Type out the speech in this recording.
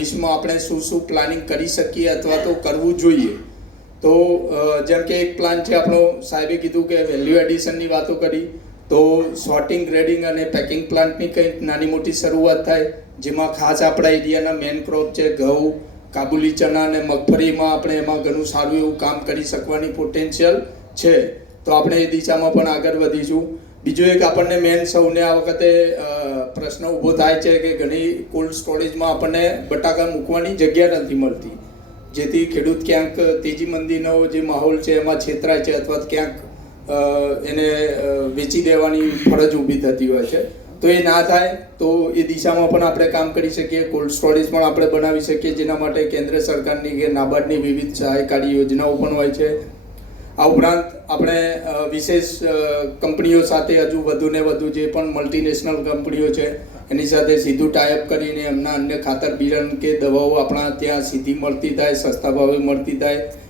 દેશમાં આપણે શું શું પ્લાનિંગ કરી શકીએ અથવા તો કરવું જોઈએ. તો જેમ કે એક પ્લાન છે આપણો, સાહેબે કીધું કે વેલ્યુ એડિશનની વાતો કરી. તો સોર્ટિંગ ગ્રેડિંગ અને પેકિંગ પ્લાન્ટની કંઈક નાની મોટી શરૂઆત થાય, જેમાં ખાસ આપણા એરિયાના મેન ક્રોપ છે, ઘઉં, કાબુલી ચણા અને મગફળીમાં આપણે એમાં ઘણું સારું એવું કામ કરી શકવાની પોટેન્શિયલ છે. તો આપણે એ દિશામાં પણ આગળ વધીશું. બીજું એક આપણને મેન સૌને આ વખતે પ્રશ્ન ઊભો થાય છે કે ઘણી કોલ્ડ સ્ટોરેજમાં આપણને બટાકા મૂકવાની જગ્યા નથી મળતી. જેથી ખેડૂત ક્યાંક તેજી મંદીનો જે માહોલ છે, એમાં છેતરાય છે અથવા ક્યાંક એને વેચી દેવાની ફરજ ઊભી થતી હોય છે. તો એ ના થાય, તો એ દિશામાં પણ આપણે કામ કરી શકીએ. કોલ્ડ સ્ટોરેજ પણ આપણે બનાવી શકીએ, જેના માટે કેન્દ્ર સરકારની કે નાબાર્ડની વિવિધ સહાયકારી યોજનાઓ પણ હોય છે. આ ઉપરાંત આપણે વિશેષ કંપનીઓ સાથે હજુ વધુ ને વધુ જે પણ મલ્ટીનેશનલ કંપનીઓ છે, એની સાથે સીધું ટાઈઅપ કરીને એમના અન્ય ખાતર બિયારણ કે દવાઓ આપણા ત્યાં સીધી મળતી થાય, સસ્તા ભાવે મળતી થાય.